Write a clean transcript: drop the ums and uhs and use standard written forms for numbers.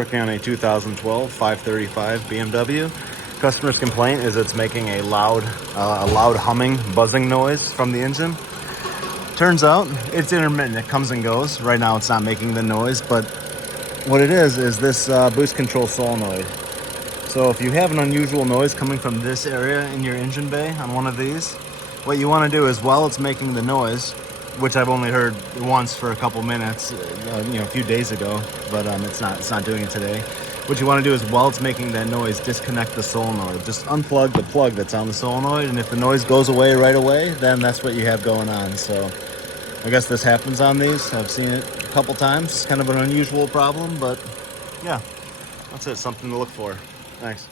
working on a 2012 535 BMW. Customer's complaint is it's making a loud humming, buzzing noise from the engine. Turns out it's intermittent. It comes and goes. Right now it's not making the noise, but what it is this boost control solenoid. So if you have an unusual noise coming from this area in your engine bay on one of these, what you want to do is while it's making the noise, which I've only heard once for a couple minutes, a few days ago, but it's not doing it today. What you want to do is while it's making that noise, disconnect the solenoid. Just unplug the plug that's on the solenoid, and if the noise goes away right away, then that's what you have going on. So I guess this happens on these. I've seen it a couple times. It's kind of an unusual problem, but yeah, that's it. Something to look for. Thanks.